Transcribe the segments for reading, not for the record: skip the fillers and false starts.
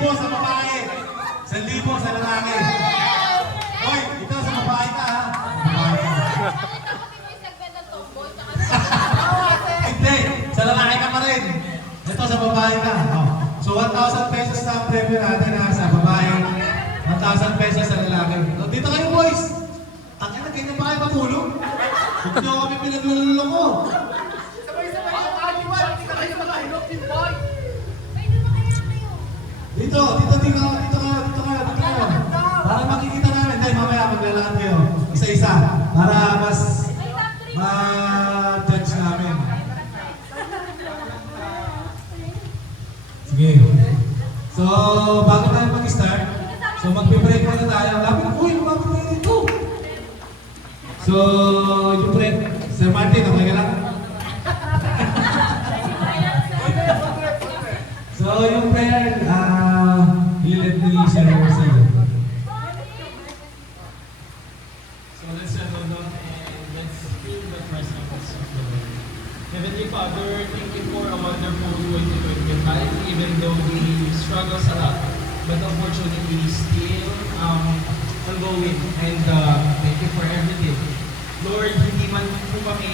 1,000 sa babae. 1,000 sa lalaki. Hoy, ito sa babae ka ha. Babae ka. Hindi, sa lalaki ka pa rin. Ito sa babae ka. Oh. So 1,000 pesos na premyo natin ha, sa babae. 1,000 pesos sa lalaki. So, dito kayo boys. Tangin na, ganyan pa kayo matulog. Huwag niyo kami pinagluloko. Dito kayo. Para makikita namin. Dahil mamaya maglalakad kayo. Isa-isa. Para mas ma-judge namin. Sige. So, bago tayo mag-start, so magbe-break muna tayo. Lumapit tayo dito. So, yung break. Sir Martin, okay ka lang? So, yung prayer, ililid ni Sir Marcel. So let's settle down and let's feel the presence of the Lord. Heavenly Father, thank you for a wonderful 2025, even though we struggle a lot, but unfortunately still ongoing. And thank you for everything. Lord, hindi man po kami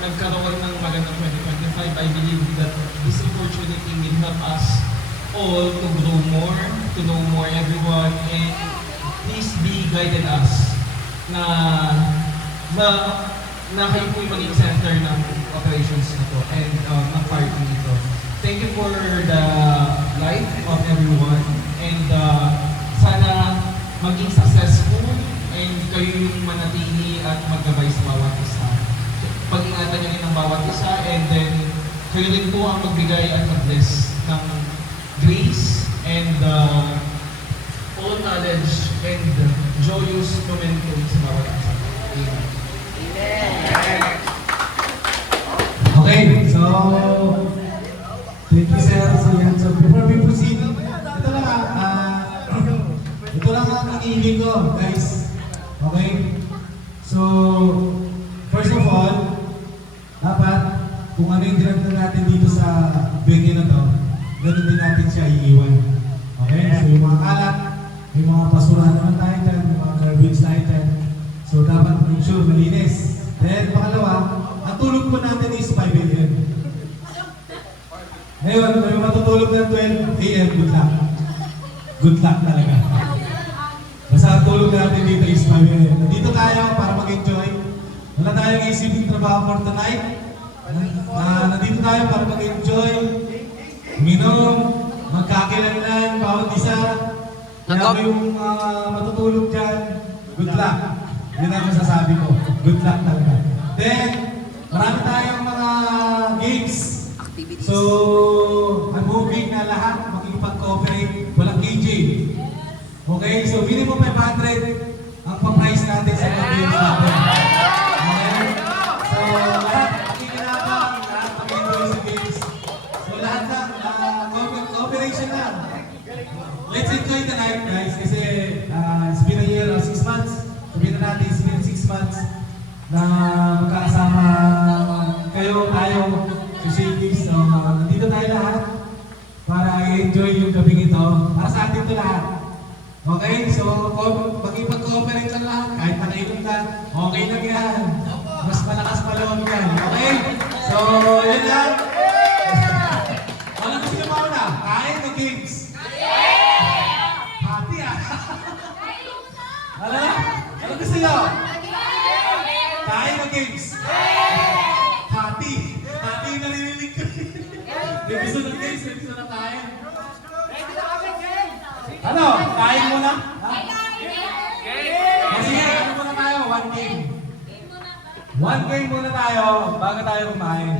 nagkaroon ng magandang 2025, I believe that this opportunity will help us all to grow more, to know more everyone, and please be guided us na kayo po yung maging center ng operations na to and ng party nito. Thank you for the life of everyone and sana maging successful and kayo yung manatili at maggabay sa bawat isa. Pag-ingatan nyo rin ang bawat isa and then kayo rin po ang magbigay at mag-bless ng grace and all knowledge and joyous momentum sa bawat isa. Amen. Okay, so thank you sir. So before we proceed, ito lang ang hinihiling ko, guys. Okay? So, first of all, dapat kung ano yung dinagdag natin dito sa venue na to, ganun din natin siya iiwan. Okay? So, yung mga kalat, yung mga basurahan naman tayo dyan, yung mga garbage tayo dyan. So, dapat make sure malinis. Then, pangalawa, ang tulog po natin is 5 a.m. Ngayon, kung yung matutulog ng 12 a.m., good luck. Good luck talaga. Basta ang tulog natin dito is 5 a.m. Nandito tayo para mag-enjoy. Wala tayong isipin trabaho for tonight. Nandito tayo para mag-enjoy, uminom, magkakilanlan, bawat isa. Kaya yung matutulog dyan, good luck. Yun ang masasabi ko. Good luck talaga. Then, marami tayong mga games. So, I'm hoping na lahat makikipag-cooperate. Walang KJ. Okay? So, minimum 500 ang pa-price natin sa mga games natin. Okay? So, lahat makikinabang, lahat mag-enjoy sa games. So, lahat na, cooperation lang. Let's enjoy the night, guys. Kasi, it's been a year or 6 months. Sabihin na natin, it's been 6 months na magkakasama kayo, tayo, societies. So, nandito tayo lahat para i-enjoy yung gabing ito. Para sa atin ito lahat. Okay? So, makipag-cooperate ka lahat. Kahit nakainom ka, okay lang yan. Mas malakas pa loob yan. Okay? So, yun lang. Walang gusto nyo mauna. Kain o games? Happy ah. Alam? Ano gusto nyo? Kain o games? Happy. Happy yung narinig ko. May gusto ng games, may gusto ng kain. Ano? Kain muna? Sige, ano muna tayo? One game. One game muna tayo bago tayo kumain.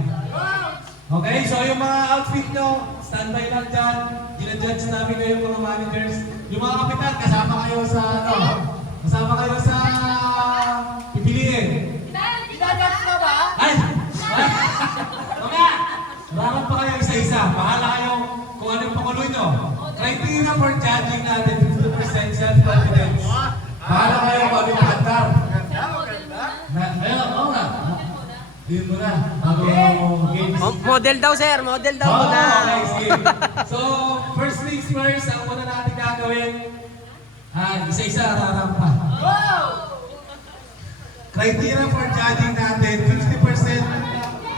Okay, so yung mga outfit nyo, standby lang dyan. Ginadjudge namin kayo mga managers. Yung mga kapitan, kasama kayo sa ano? Kasama kayo sa pipiliin. Idadjudge ka ba? Ay! Mga! Rapat pa kayo isa-isa. Bahala kayo kung anong pakuloy nyo. Criteria for judging natin 50% self-confidence. Bahala kayo kung anong pandar. Ayun, oo nga. Yun mo na. Bago games. Model daw, sir. Model daw Oo, muna. okay, sige. So, first things first, ang una natin gagawin, isa-isa rarampa. Criteria for judging natin, 50%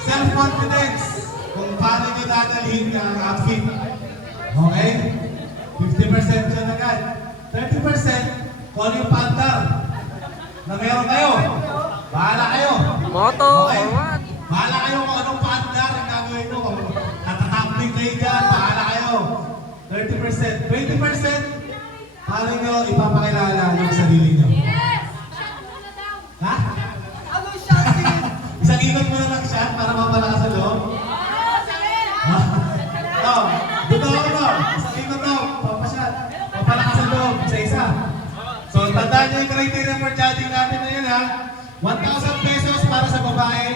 self-confidence. Kung paano nyo dadalhin ang outfit. Okay? 50% dyan agad. 30% kung ano yung paandar na meron kayo. Bahala kayo. Moto, Okay? or what? Bahala kayo kung anong paandar ang gagawin nyo. Kung tatatapling kayo dyan, bahala kayo. 30%. 20% paano nyo ipapakilala yung sarili nyo. Ha? Ano siya? Isang ikot mo na lang siya para mapalakas sa loob. Oh, dito ako. Isang ikot daw. Papasyat. Papalakas sa loob. Isa-isa. So, tandaan niyo yung criteria for judging natin na yun, ha? 1,000 pesos para sa babae,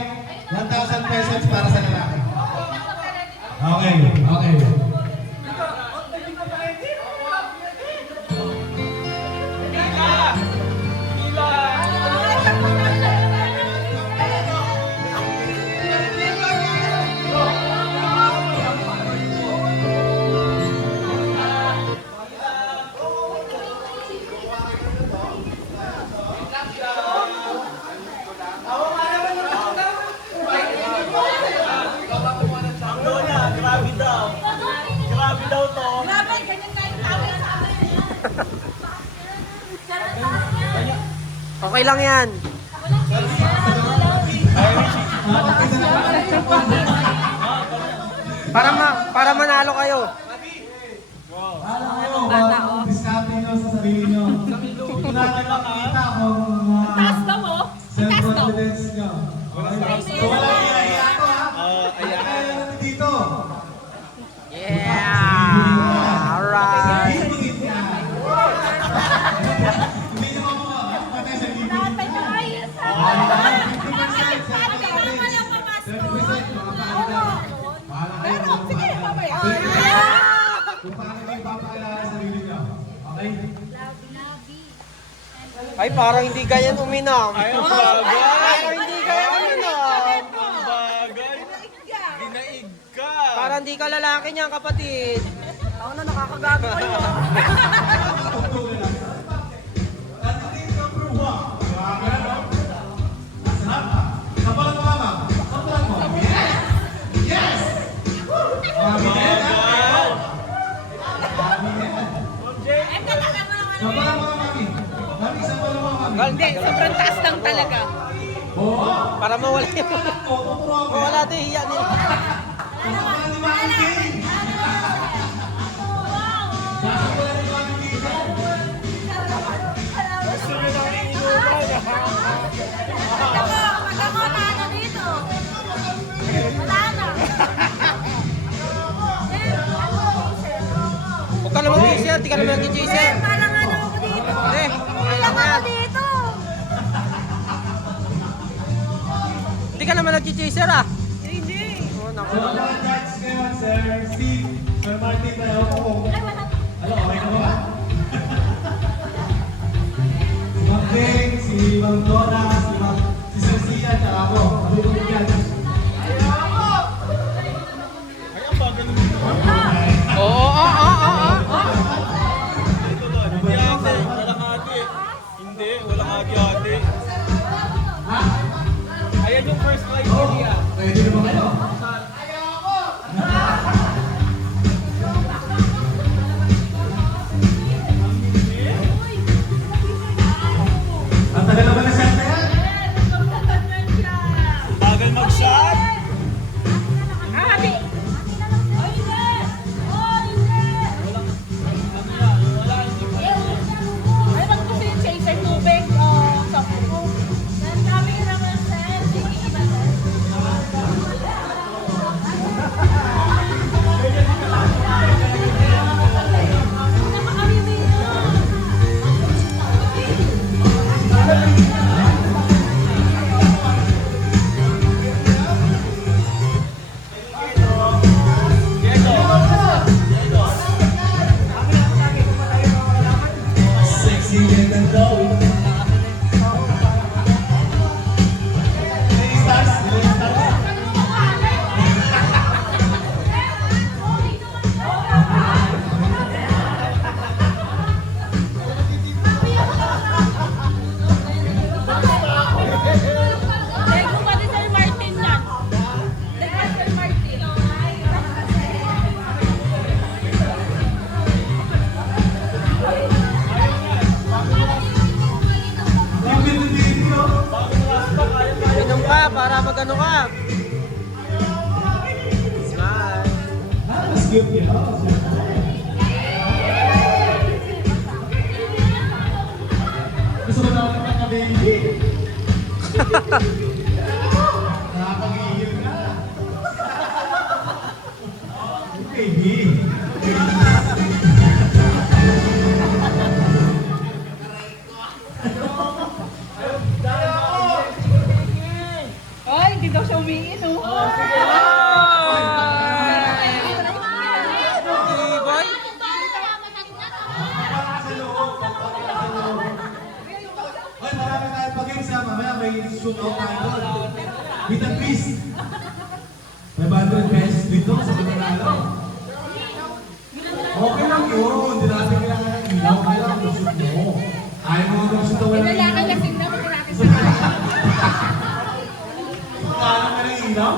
1,000 pesos para sa lalaki. Okay, okay. Grabe, ganyan kayo tawag sa amin. Okay lang yan. Para manalo kayo. Bahala kayo kung diskarte nyo sa sarili nyo. Ito na lang makikita kung Taas daw mo. self-confidence nyo. Okay? So wala iya-iya ko, ha? Kaya natin dito. Yeah! Alright. Hindi nyo patay sa libig. Tatay ko ay isa. 50%, Parang kailangan lang pamasok. 30%, mga paanda. Bahala kayo Pero, kung sige, paano. mamaya. Kung paano kayo ipapakilala sa sarili nyo. Okay? Ay, parang hindi ganyan uminom. Ay, ang bagay. Parang hindi ganyan uminom. Ang bagay. Dinaig ka. Parang hindi ka lalaki niyan, kapatid. Ako na nakakagago kayo. Candidate number 1. Grabe, no? Masarap. Kapalan mo, mama. Kapalan mo. Yes! Yes! Mami, yan, ha? Mami, yan. Kapalan mo, mami. Mami, sampalan mo, mami. Hindi, sobrang taas lang talaga. Oo. Para mawala yung... Oo, totoo. Mawala ito yung hiya nila. Kapalan ni Mami Jane. Kapalan ni Mami Jane. Magamo na ano dito. Wala na. Huwag ka naman mag-chaser, di ka naman mag-chaser. Parang ano ako dito. Eh, okay lang Ako yan. dito. Di ka naman nag-chaser ah. Hindi. Oh, naku. So, ang mga judge ngayon, Sir Steve, Sir Martin, tayo ko kung... Ano, okay na ba? Si Ma'am Jane, si Ma'am Donna, si Sir Sia, tsaka ako. Ano yung judge? Ay, ang bagay naman. Oo, Hindi ate, walang ate. Hindi, walang ate. Ha? Ayan yung first criteria. Pwede naman kayo. Ang tagal naman na siya. ano ka. Smile. Mas cute niya. Oh, siyempre. Gusto mo na ako magka-baby? Nakapag-iil ka. Baby. Ay, hindi daw siya umiinom. Boy. Hoy, marami tayong pag-games ha. Mamaya may shoot out tayo doon. Meet and please. 500 pesos dito sa Manalo. Okay lang yun. Hindi natin kailangan ng ilaw. Kailangan ng shoot mo. Ayaw mo mag-shoot na walang ilaw. lasing na kung natin sa Kailangan ka ng ilaw?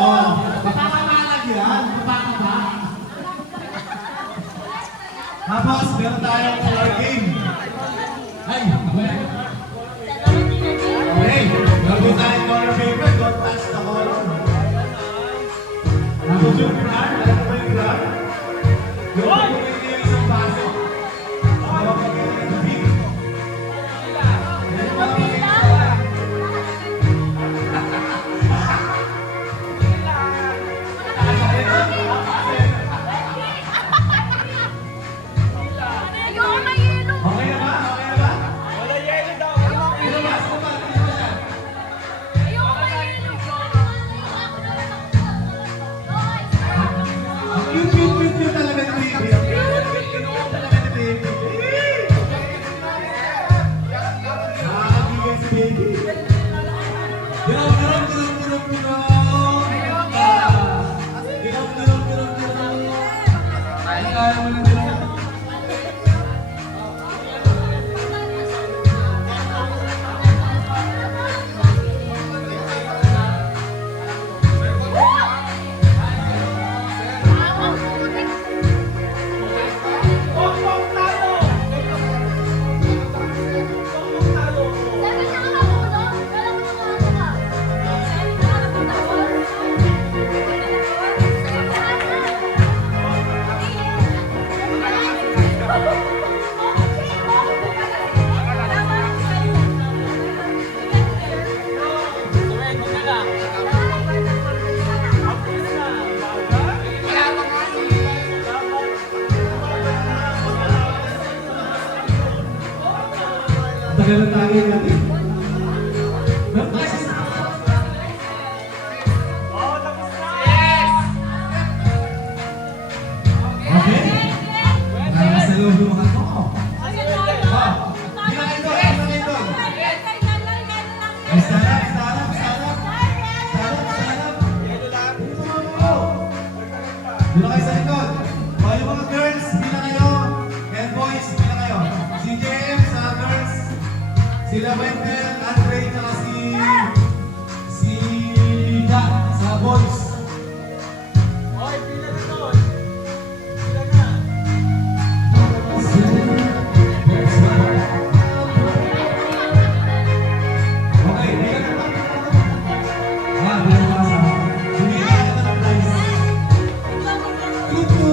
Oo. Mapapakalag yan. Mapapaka. Tapos, meron tayong color game. Ay, okay. Okay, gagawin tayong color paper. Don't touch the color. Tapos yung card, alam mo yung card? Yung pagkulit niya isang baso. Ako pagkulit ng tubig. Yan yung mga pagkulit. Ayoko mahilo. Okay na ba? Okay na ba? Sino ba? Sino ba? Sino ba siya? Ayoko mahilo. Ang cute talaga ni baby. Ang cute talaga ni baby. Nakakabigay si baby. Giraw. Kaya mo lang giraw. Tagal na tayo natin. Okay? Maraming sa loob yung mga to. Bilang ito. Ay, sarap. Doon kayo sa likod. O, yung mga girls, bilang kayo. And boys, bilang kayo. Si JM sa girls. Sila Wendell, Andre, tsaka si Jack sa boys. Okay, bilang ka pa. Bilang ka sa. Bibigyan ka na ng prize. Tutu.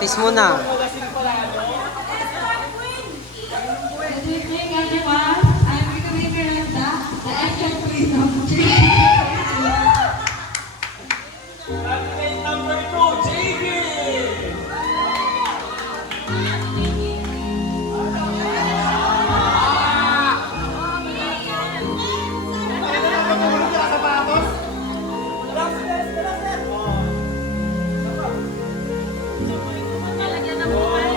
Practice muna. Good evening, everyone. I'm Rika Miranda, the action queen of Candidate number 2, JB! Talagyan ng buhay.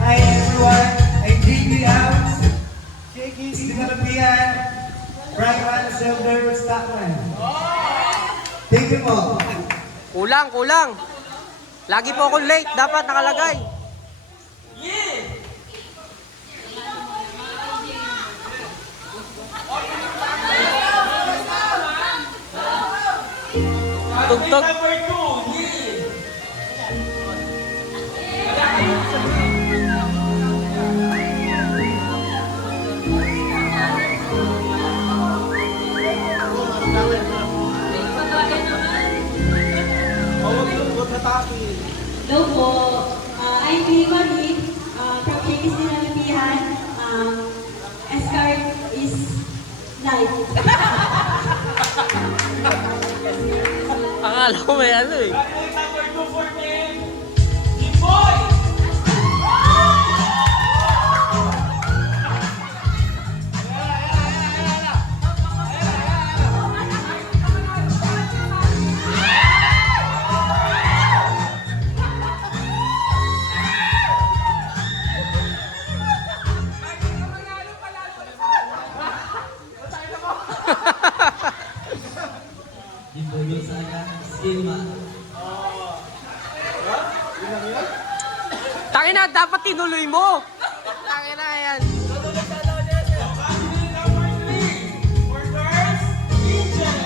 Hi everyone, I'm JB Alves, Jakey's Dinalapian, Brian Silver Stockman. Thank you po. Kulang, kulang. Lagi po akong late. Dapat nakalagay. Tugtog. Number 2, Lee! Hello po. I'm Lima Lee, from Jakey's Dinalapihan. Escort is live. Akala ko may ano eh. Candidate number 2 for team, Jimboy! Tangina, dapat tinuloy mo. Tangina yan. Candidate number 3 for girls, Angel!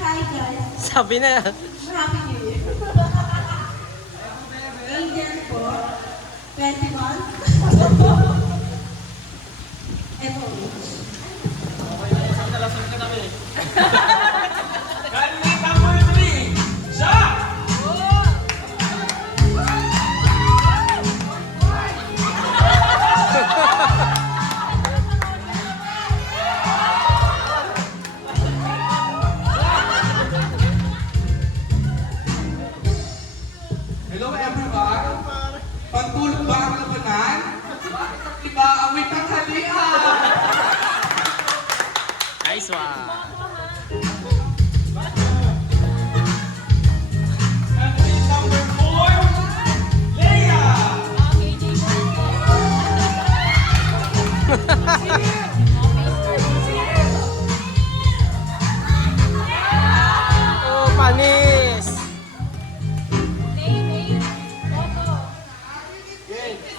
Hi guys. Sabi na yan. Happy New Year. Angel po. 21. Eto. Candidate number 3, Jack! Hello everyone! Pagtulog ba ang labanan? Iba awit ang halian! Nice one. Candidate number 4, Leia! Oh, panis. Hello po. Thank you.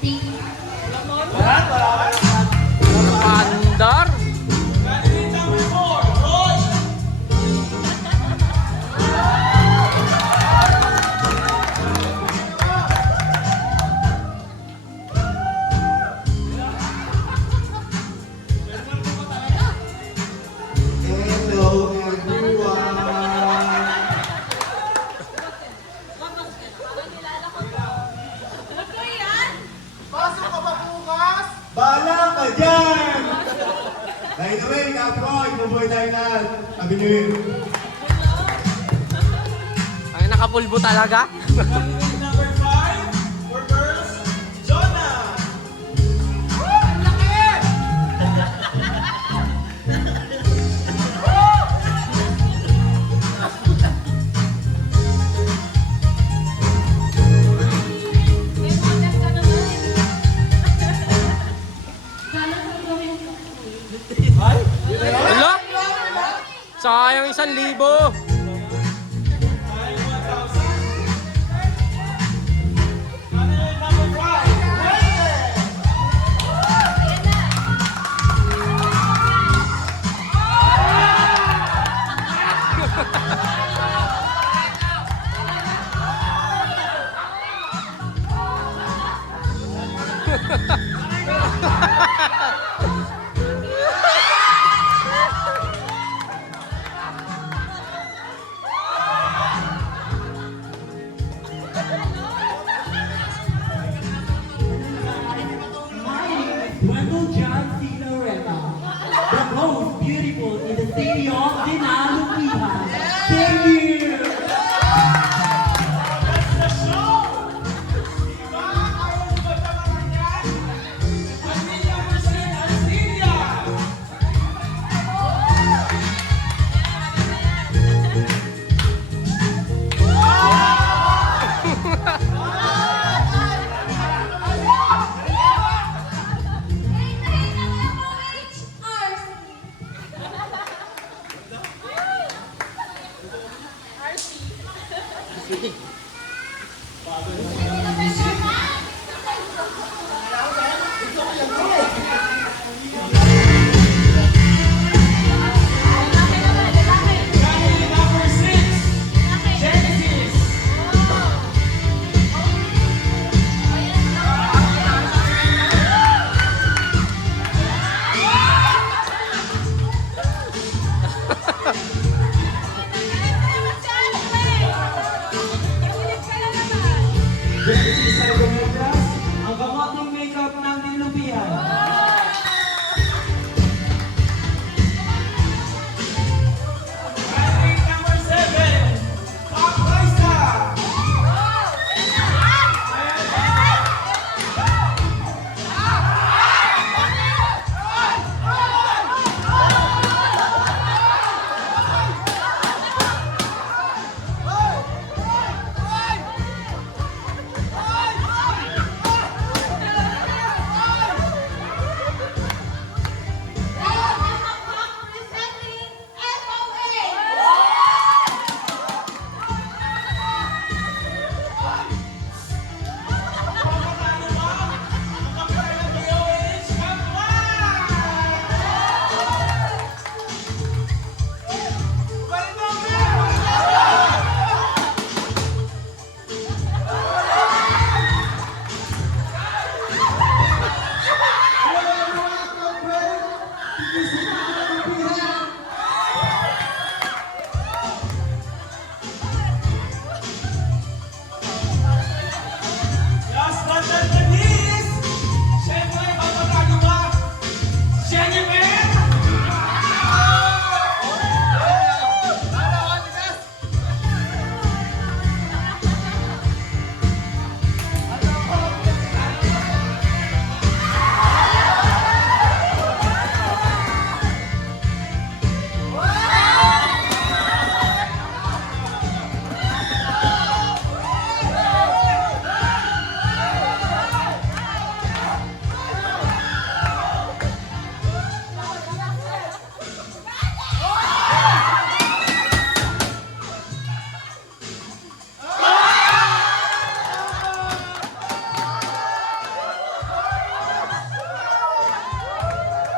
Thank you. Pandar. Candidate number 4, Roy! Hello everyone. Bala ka dyan! By the way, Kapro, inuboy tayo na. Happy New Year. Ang nakapulbo talaga. Candidate number 5 for girls, Jonah! Hala? Sayang 1,000. Wendell John C. Loretta, the most beautiful in the city of Dinalupihan. Thank you! Number 6, Genesis. Genesis Psychometrics, ang kamoting makeup ng Dilupihan. Number 7, Pop Raisa. Last but not the least, syempre, papatalo ba? Jennifer!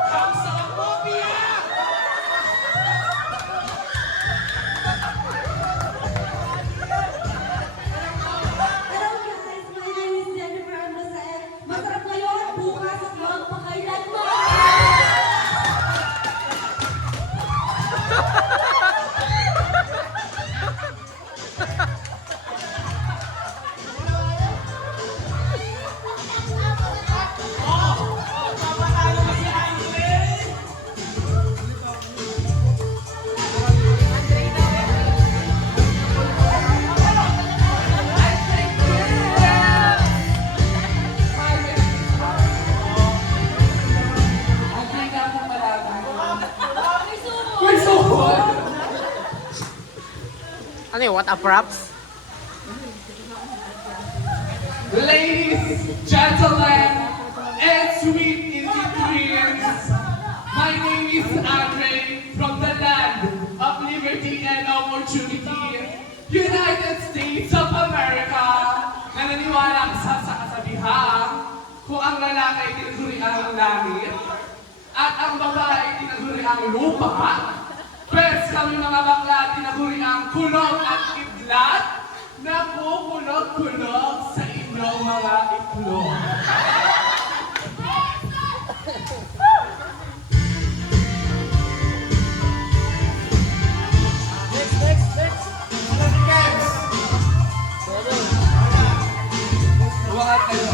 Ang sarap mo, Pia! Hello guys, my name is Jennifer Andosael. Masarap ngayon, bukas, magpakailanman! Papatalo ba si Aileen? Ang tingnan mo malaman. May suhod! Ano yun? What a props? Ladies, gentlemen, and sweet Eritreans, my name is Andre from the land of liberty and opportunity, United States of America, na naniwala sa kasabihan kung ang lalaki ay tinagurian ng langit at ang babae ay tinagurian ng lupa, pwes kami mga bakla tinagurian kulog at kidlat na kukulog-kulog sa inyong mga itlog. Lumakat kayo.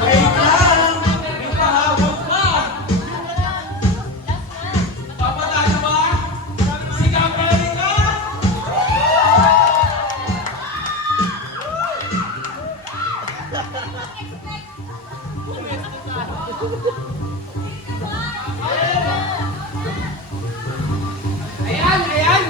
Wait lang! May pahabol pa! Papatalo ba? Si Gabriel ka? Ayan! Ayan!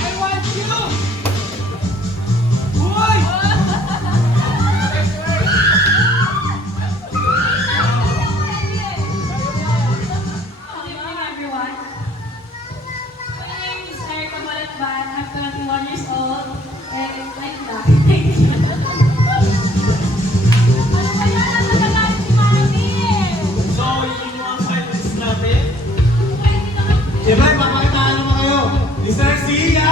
I want you! Uy! Good evening, everyone. My name is Erica Malatban. I'm 21 years old. And like that. Thank you. Ano ba yan? Ang nagalit si Mami eh. So, yun yung mga finalists natin. Pwede naman. Siyempre, papakitaan naman kayo. Mr. Sia!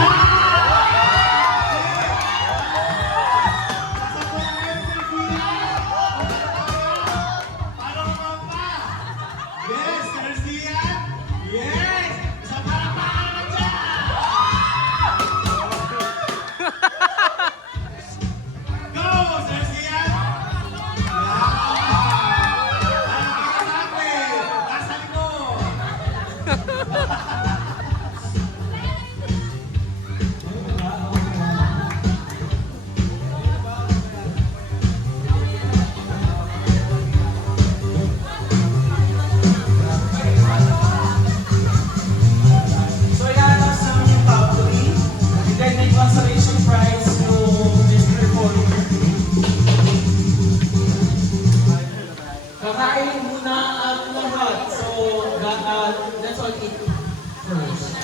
Yes, Sir Sia! Yes! Sa parapakan dyan! Go, Sir Sia! Nasa likod! So, yan ang sa aming top 3. Then, may consolation prize yung best performer. Kakain muna ang lahat. So, let's all eat first.